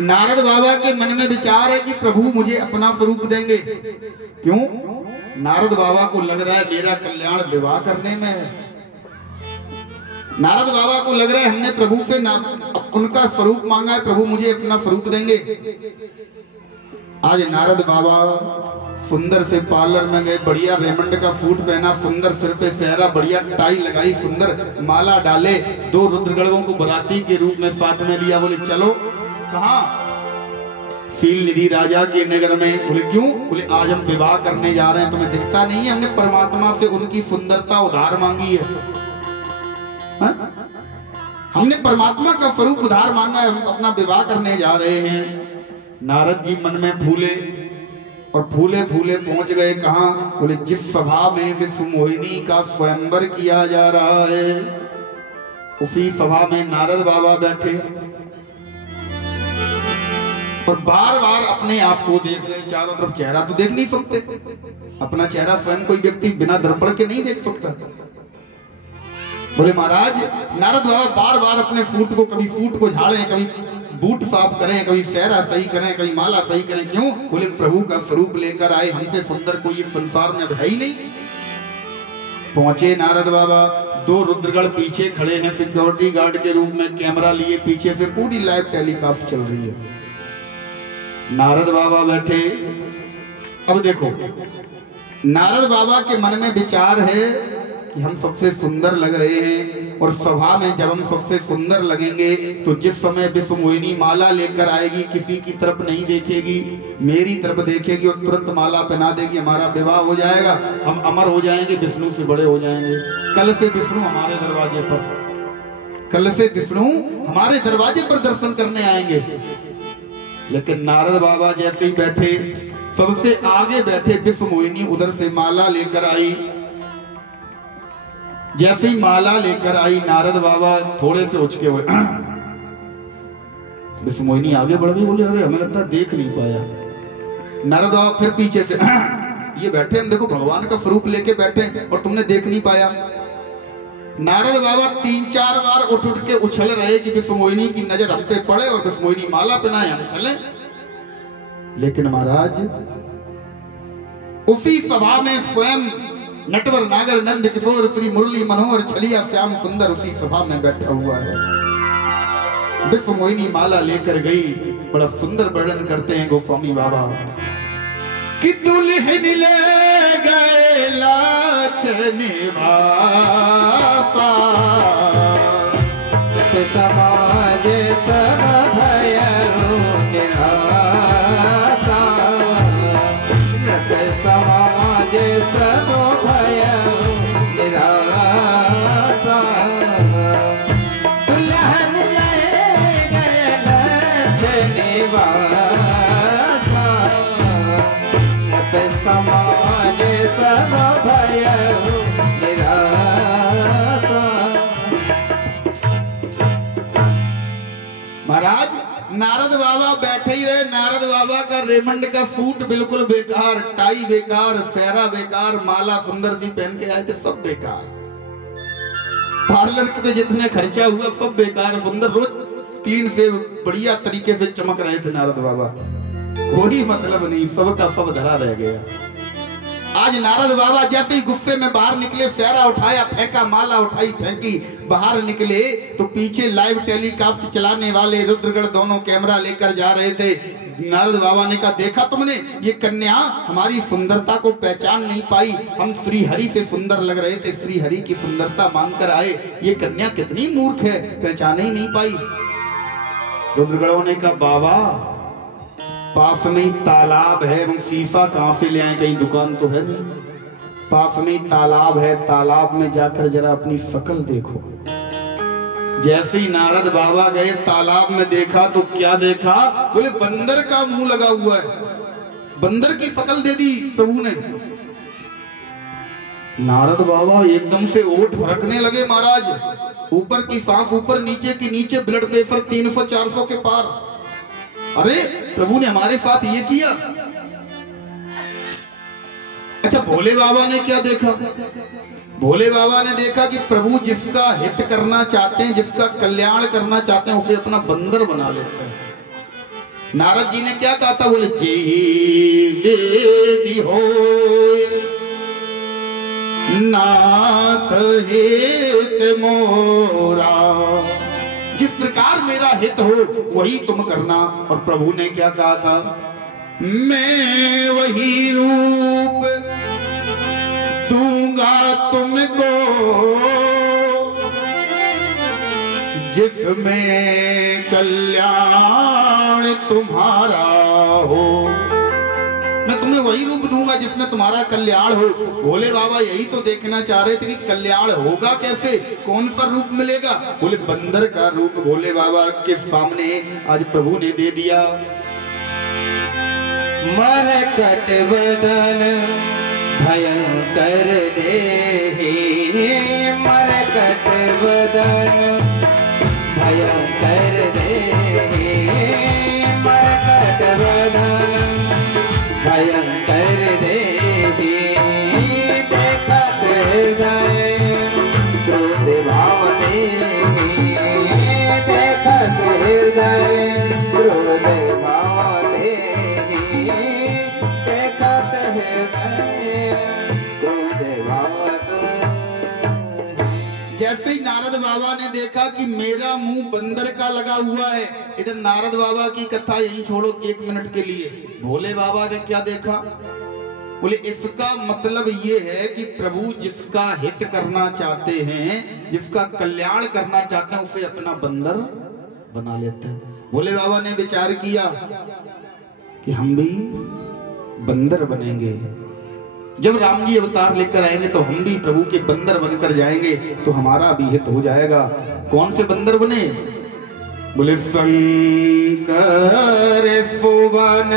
नारद बाबा के मन में विचार है कि प्रभु मुझे अपना स्वरूप देंगे। क्यों? नारद बाबा को लग रहा है मेरा कल्याण विवाह करने में है। नारद बाबा को लग रहा है हमने प्रभु से उनका स्वरूप मांगा है, प्रभु मुझे अपना स्वरूप देंगे। आज नारद बाबा सुंदर से पार्लर में गए, बढ़िया रेमंड का सूट पहना, सुंदर सिर पे सेहरा, बढ़िया टाई लगाई, सुंदर माला डाले, 2 रुद्रगणों को बराती के रूप में साथ में लिया। बोले चलो कहां? शील निधि राजा के नगर में। बोले क्यों? बोले आज हम विवाह करने जा रहे हैं, तुम्हें दिखता नहीं है हमने परमात्मा से उनकी सुंदरता उधार मांगी है। हा? हमने परमात्मा का स्वरूप उधार मांगा है, हम अपना विवाह करने जा रहे हैं। नारद जी मन में फूले और फूले फूले पहुंच गए कहां? बोले जिस सभा में विश्व मोहिनी का स्वयंवर किया जा रहा है, उसी सभा में नारद बाबा बैठे और बार बार अपने आप को देख रहे। चारों तरफ चेहरा तो देख नहीं सकते, अपना चेहरा स्वयं कोई व्यक्ति बिना दर्पण के नहीं देख सकता। बोले महाराज, नारद बाबा बार बार अपने सूट को, कभी सूट को झाड़ें, कभी बूट साफ करें, कभी सेहरा सही करें, कभी माला सही करें। क्यों? बोले प्रभु का स्वरूप लेकर आए, हमसे सुंदर कोई इस संसार में है ही नहीं। पहुंचे नारद बाबा, 2 रुद्रगण पीछे खड़े हैं सिक्योरिटी गार्ड के रूप में, कैमरा लिए पीछे से पूरी लाइव टेलीकास्ट चल रही है। नारद बाबा बैठे। अब देखो, नारद बाबा के मन में विचार है कि हम सबसे सुंदर लग रहे हैं और सभा में जब हम सबसे सुंदर लगेंगे तो जिस समय विश्व मोहिनी माला लेकर आएगी किसी की तरफ नहीं देखेगी, मेरी तरफ देखेगी और तुरंत माला पहना देगी, हमारा विवाह हो जाएगा, हम अमर हो जाएंगे, विष्णु से बड़े हो जाएंगे। कल से विष्णु हमारे दरवाजे पर, कल से विष्णु हमारे दरवाजे पर दर्शन करने आएंगे। लेकिन नारद बाबा जैसे ही बैठे, सबसे आगे बैठे विश्व मोहिनी उधर से माला लेकर आई। जैसे ही माला लेकर आई, नारद बाबा थोड़े से उचके हुए, विश्व मोहिनी आगे बढ़ गई। बोले अरे हमें लगता देख नहीं पाया। नारद बाबा फिर पीछे से, ये बैठे हम देखो भगवान का स्वरूप लेके बैठे और तुमने देख नहीं पाया। नारद बाबा 3-4 बार उठ के उछल रहे कि विश्व मोहिनी की नजर हम पे पड़े और विश्व मोहिनी माला पहनाए हम चले। लेकिन महाराज उसी सभा में स्वयं नटवर नागर नंद किशोर श्री मुरली मनोहर छलिया श्याम सुंदर उसी सभा में बैठा हुआ है। विश्व मोहिनी माला लेकर गई। बड़ा सुंदर वर्णन करते हैं गोस्वामी बाबा कि दुल्हन ले गए लाचने वासा, समाज सब भयरु निरासा, समाज सब भयरु निरासा। दुल्हन ले गए लाचने वासा, समाज सब भयरु निरासा। महाराज नारद बाबा बैठे ही रहे। नारद बाबा का रेमंड का सूट बिल्कुल बेकार, टाई बेकार, सेहरा बेकार, माला सुंदर सी पहन के आए थे, सब बेकार। पार्लर पे जितने खर्चा हुआ सब बेकार। सुंदर रोज क्लीन से बढ़िया तरीके से चमक रहे थे नारद बाबा, कोई मतलब नहीं, सबका सब धरा रह गया। आज नारद बाबा जैसे ही गुस्से में बाहर निकले, सेहरा उठाया फेंका, माला उठाई फेंकी, बाहर निकले तो पीछे लाइव टेलीकास्ट चलाने वाले रुद्रगण दोनों कैमरा लेकर जा रहे थे। नारद बाबा ने कहा देखा तुमने, ये कन्या हमारी सुंदरता को पहचान नहीं पाई, हम श्री हरि से सुंदर लग रहे थे, श्री हरि की सुंदरता मांग कर आए, ये कन्या कितनी मूर्ख है, पहचान ही नहीं पाई। रुद्रगणों ने कहा बाबा पास में ही तालाब है, हम शीशा कहां से ले आए, कहीं दुकान तो है नहीं। पास में ही तालाब है, तालाब में जाकर जरा अपनी शकल देखो। जैसे ही नारद बाबा गए तालाब में देखा तो क्या देखा? बोले बंदर का मुंह लगा हुआ है, बंदर की शकल दे दी प्रभु ने। नारद बाबा एकदम से ओठ फरकने लगे महाराज, ऊपर की सांस ऊपर, नीचे की नीचे, ब्लड प्रेशर 300-400 के पार। अरे प्रभु ने हमारे साथ ये किया। अच्छा भोले बाबा ने क्या देखा? भोले बाबा ने देखा कि प्रभु जिसका हित करना चाहते हैं, जिसका कल्याण करना चाहते हैं, उसे अपना बंदर बना लेते हैं। नारद जी ने क्या कहा था? बोले जे हो नाथ हित मोरा, जिस प्रकार मेरा हित हो वही तुम करना। और प्रभु ने क्या कहा था? मैं वही रूप दूंगा तुमको जिसमें कल्याण तुम्हारा हो। मैं तुम्हें वही रूप दूंगा जिसमें तुम्हारा कल्याण हो। भोले बाबा यही तो देखना चाह रहे थे कि कल्याण होगा कैसे, कौन सा रूप मिलेगा। बोले बंदर का रूप भोले बाबा के सामने आज प्रभु ने दे दिया। मरकट वदन भयंकर देहि, मरकट वदन भयंकर देहि, मरकट वदन भयंकर देहि, देखत हृदय क्रोध भाव देहि, देखत हृदय क्रोध भाव देहि, देखत हृदय क्रोध भाव देहि। जैसे ही नारद बाबा ने देखा कि मेरा मुंह बंदर का लगा हुआ है, इधर नारद बाबा की कथा यहीं छोड़ो 1 मिनट के लिए। भोले बाबा ने क्या देखा? बोले इसका मतलब ये है कि प्रभु जिसका हित करना चाहते हैं, जिसका कल्याण करना चाहते हैं, उसे अपना बंदर बना लेते हैं। भोले बाबा ने विचार किया कि हम भी बंदर बनेंगे। जब राम जी अवतार लेकर आएंगे तो हम भी प्रभु के बंदर बनकर जाएंगे, तो हमारा भी हित हो जाएगा। कौन से बंदर बने? बोले शंकर सुवन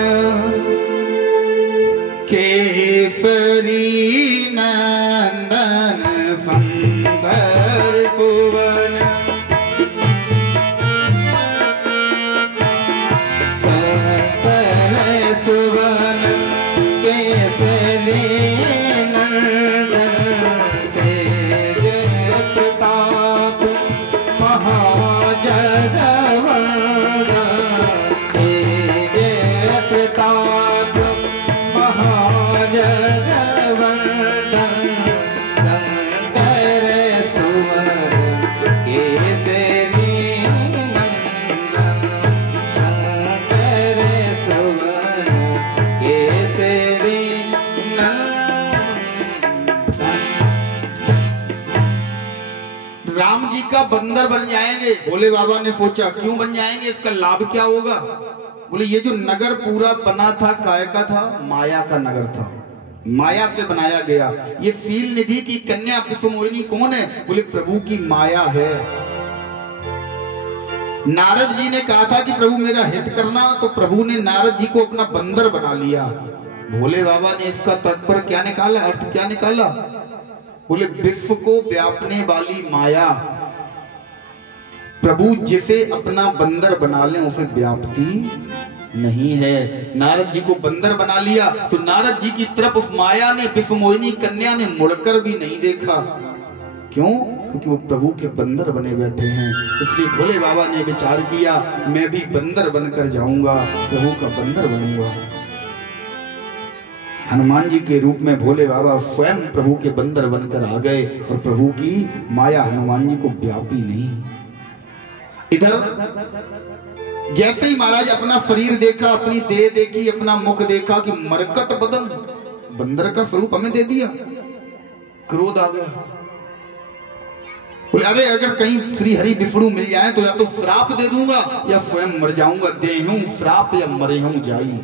केसरी नंदन, शंकर सुवन शंकर सुवन केसरी नंदन, तेज प्रताप महाजगवंदन, तेज प्रताप महाजगवंदन, शंकर सुवन केसरी नंदन, शंकर सुवन केसरी राम जी का बंदर बन जाएंगे। भोले बाबा ने सोचा क्यों बन जाएंगे, इसका लाभ क्या होगा? बोले ये जो नगर पूरा बना था काय का था? माया का नगर था, माया से बनाया गया। ये सील निधि की कन्या विश्वमोहिनी कौन है? बोले प्रभु की माया है। नारद जी ने कहा था कि प्रभु मेरा हित करना, तो प्रभु ने नारद जी को अपना बंदर बना लिया। भोले बाबा ने इसका तात्पर्य क्या निकाला, अर्थ क्या निकाला? बोले विश्व को व्यापने वाली माया, प्रभु जिसे अपना बंदर बना ले उसे व्याप्ति नहीं है। नारद जी को बंदर बना लिया तो नारद जी की तरफ उस माया ने, विश्वमोहिनी कन्या ने मुड़कर भी नहीं देखा। क्यों? क्योंकि वो प्रभु के बंदर बने बैठे हैं। इसलिए भोले बाबा ने विचार किया मैं भी बंदर बनकर जाऊंगा, प्रभु का बंदर बनूंगा। हनुमान जी के रूप में भोले बाबा स्वयं प्रभु के बंदर बनकर आ गए और प्रभु की माया हनुमान जी को व्यापी नहीं। इधर जैसे ही महाराज अपना शरीर देखा, अपनी देह देखी, अपना मुख देखा कि मरकट बदन, बंदर का स्वरूप हमें दे दिया, क्रोध आ गया। बोले अरे अगर कहीं श्री हरि विष्णु मिल जाए तो या तो श्राप दे दूंगा या स्वयं मर जाऊंगा। देहूं श्राप या मरे हूं जाई,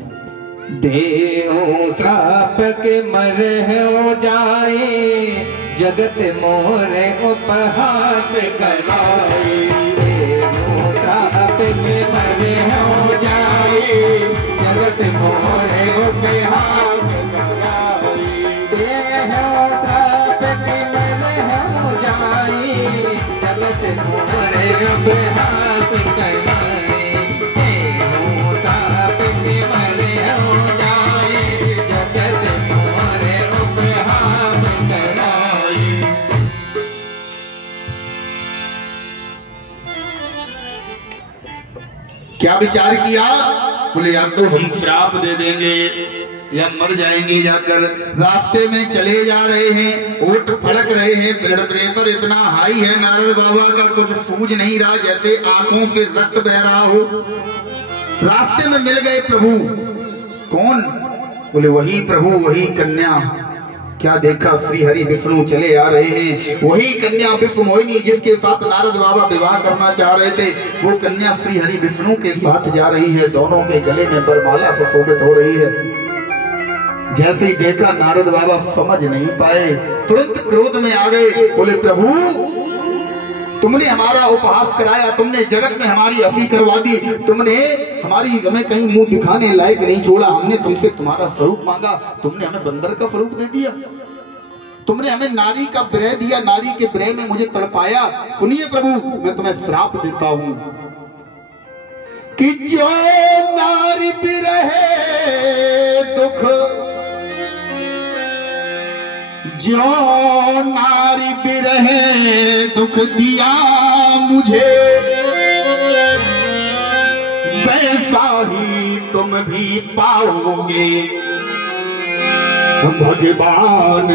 देहूं श्राप के मरे हो जाए, जगत मोरे उपहास कराए। देहूं श्राप के मरे हो जाए, जगत मोरे उपहास कराए। देहूं श्राप के मरे हो जाए, जगत मोरे उपहास कराए। क्या विचार किया? बोले या तो हम श्राप दे देंगे या मर जाएंगे जाकर। रास्ते में चले जा रहे हैं, ओट फड़क रहे हैं, ब्लड प्रेशर इतना हाई है नारद बाबा का कुछ सूझ नहीं रहा, जैसे आंखों से रक्त बह रहा हो। रास्ते में मिल गए प्रभु। कौन? बोले वही प्रभु, वही कन्या। क्या देखा? श्री हरि विष्णु चले आ रहे हैं। वही कन्या विश्व मोहिनी जिसके साथ नारद बाबा विवाह करना चाह रहे थे, वो कन्या श्री हरि विष्णु के साथ जा रही है। दोनों के गले में वरमाला सुशोभित हो रही है। जैसे ही देखा नारद बाबा समझ नहीं पाए, तुरंत क्रोध में आ गए। बोले प्रभु, तुमने हमारा उपहास कराया, तुमने जगत में हमारी हंसी करवा दी, तुमने हमें कहीं मुंह दिखाने लायक नहीं छोड़ा। हमने तुमसे तुम्हारा स्वरूप मांगा, तुमने हमें बंदर का स्वरूप दे दिया। तुमने हमें नारी का विरह दिया, नारी के विरह में मुझे तड़पाया। सुनिए प्रभु, मैं तुम्हें श्राप देता हूं कि जो नारी विरह दुख, जो नारी विरह दुख दिया मुझे, वैसा ही तुम भी पाओगे। भगवान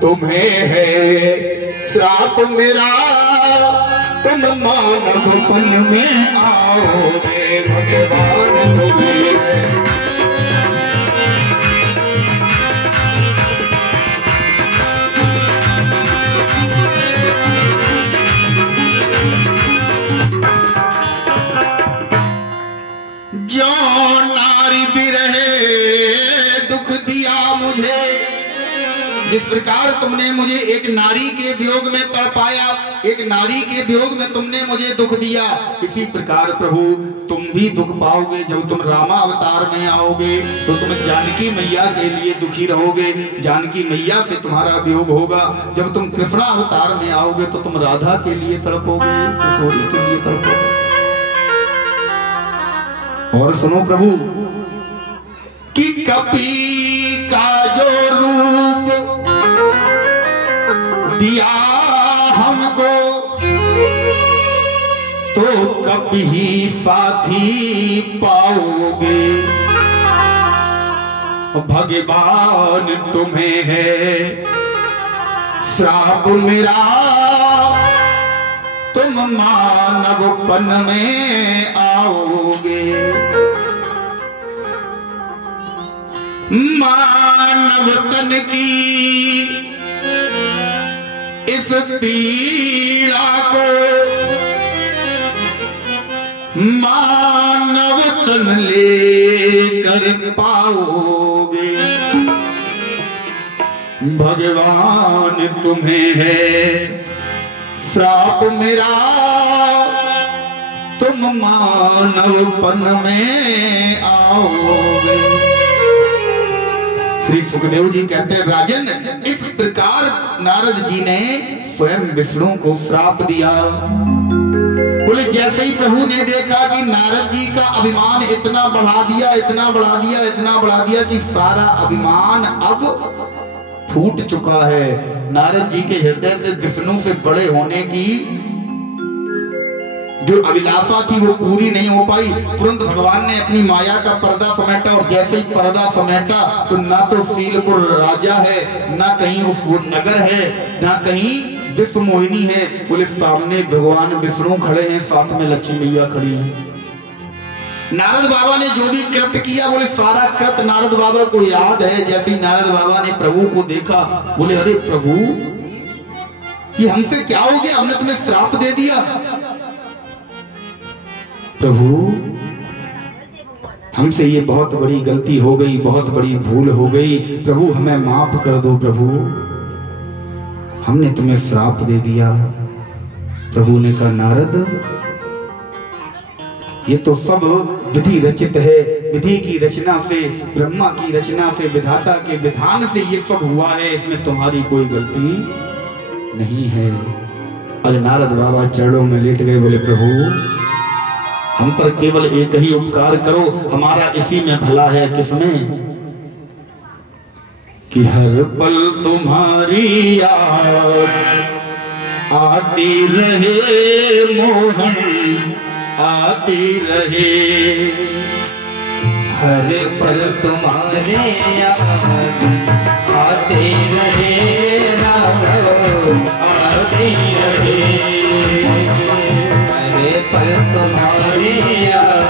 तुम्हें है श्राप मेरा, तुम मानवपन में आओगे। भगवान तुम्हें है। जो नारी बिरहे दुख दिया मुझे, जिस प्रकार तुमने मुझे एक नारी के वियोग में तड़पाया, एक नारी के वियोग में तुमने मुझे दुख दिया, इसी प्रकार प्रभु तुम भी दुख पाओगे। जब तुम रामा अवतार में आओगे तो तुम जानकी मैया के लिए दुखी रहोगे, जानकी मैया से तुम्हारा वियोग होगा। जब तुम कृष्णा अवतार में आओगे तो तुम राधा के लिए तड़पोगे, किशोरी के लिए तड़पोगे। और सुनो प्रभु कि कपी का जो रूप दिया हमको, तो कभी ही साथी पाओगे। भगवान तुम्हें है श्राप मेरा, तुम मानवपन में आओगे। मानव तन की इस पीड़ा को, मानव तन लेकर पाओगे। भगवान तुम्हें है श्राप मेरा, तुम मानवपन में आओगे। श्री सुखदेव जी कहते हैं, राजन इस प्रकार नारद जी ने स्वयं विष्णु को श्राप दिया। बोले जैसे ही प्रभु ने देखा कि नारद जी का अभिमान इतना बढ़ा दिया, इतना बढ़ा दिया, इतना बढ़ा दिया कि सारा अभिमान अब फूट चुका है। नारद जी के हृदय से विष्णु से बड़े होने की जो अभिलाषा थी वो पूरी नहीं हो पाई। तुरंत भगवान ने अपनी माया का पर्दा समेटा, और जैसे ही पर्दा समेटा तो ना तो सीलपुर राजा है, ना कहीं उस वो नगर है, ना कहीं विश्व मोहिनी है। बोले सामने भगवान विष्णु खड़े हैं, साथ में लक्ष्मी मैया खड़ी है। नारद बाबा ने जो भी कृत्य किया, बोले सारा कृत्य नारद बाबा को याद है। जैसे ही नारद बाबा ने प्रभु को देखा, बोले अरे प्रभु ये हमसे क्या हो गया, हमने तुम्हें श्राप दे दिया। प्रभु हमसे ये बहुत बड़ी गलती हो गई, बहुत बड़ी भूल हो गई, प्रभु हमें माफ कर दो। प्रभु हमने तुम्हें श्राप दे दिया। प्रभु ने कहा नारद ये तो सब विधि रचित है, विधि की रचना से, ब्रह्मा की रचना से, विधाता के विधान से ये सब हुआ है, इसमें तुम्हारी कोई गलती नहीं है। आज नारद बाबा चरणों में लेट गए, बोले प्रभु हम पर केवल एक ही उपकार करो, हमारा इसी में भला है। किसमें? कि हर पल तुम्हारी याद आती रहे मोहन, आती रहे। हर पल तुम्हारे याद आते रहे राघव आते रहे। हर पल तुम्हारे याद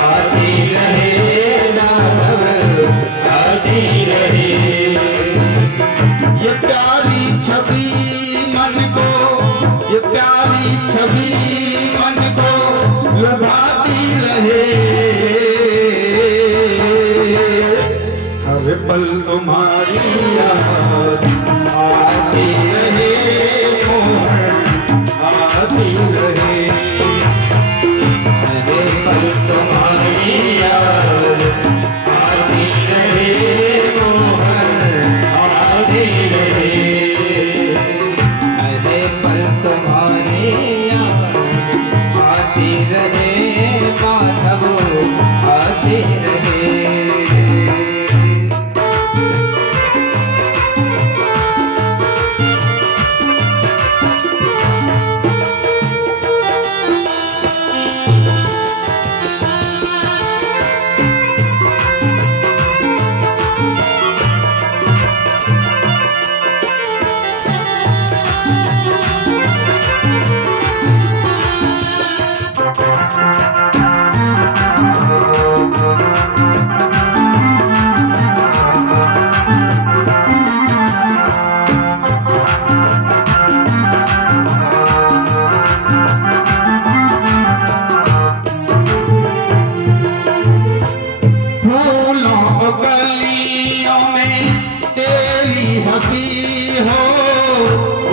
आते रहे राघव आते रहे। ये प्यारी छवि मन को, ये प्यारी छवि मन को लुभाती रहे। हर पल तुम्हारी याद आती रहे मोहन आती रहे। हर पल तुम्हारी याद आती रहे मोहन आती रहे। हर पल तुम्हारी याद आती रहे माधव आती रहे।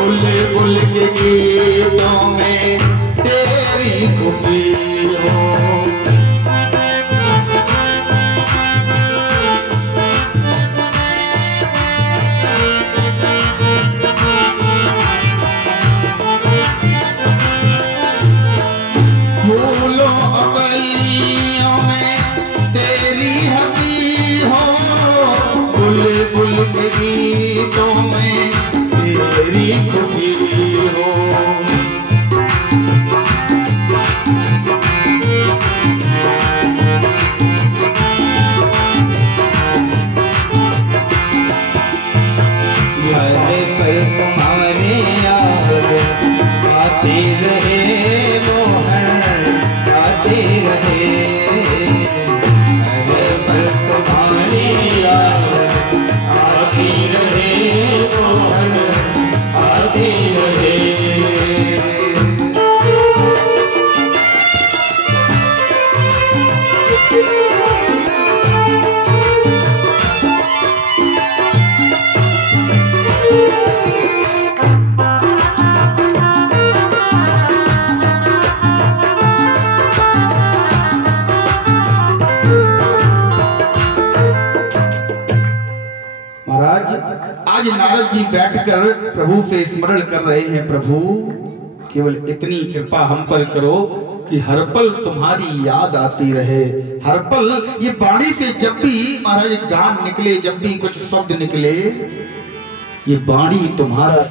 बुलबुल के गीतों में तेरी खुशी हो। फूलों और कलियों में तेरी हंसी हो। बुलबुल के गीतों में तेरी खुशी हो। हर पल तुम्हारे याद आते रहे मोहन आते रहे। हर पल तुम्हारे याद आती रहे मोहन आते रहे। महाराज आज नारद जी बैठकर प्रभु से स्मरण कर रहे हैं, प्रभु केवल इतनी कृपा हम पर करो कि हर पल तुम्हारी याद आती रहे। हर पल ये वाणी से जब भी महाराज गान निकले, जब भी कुछ शब्द निकले, ये वाणी तुम्हारा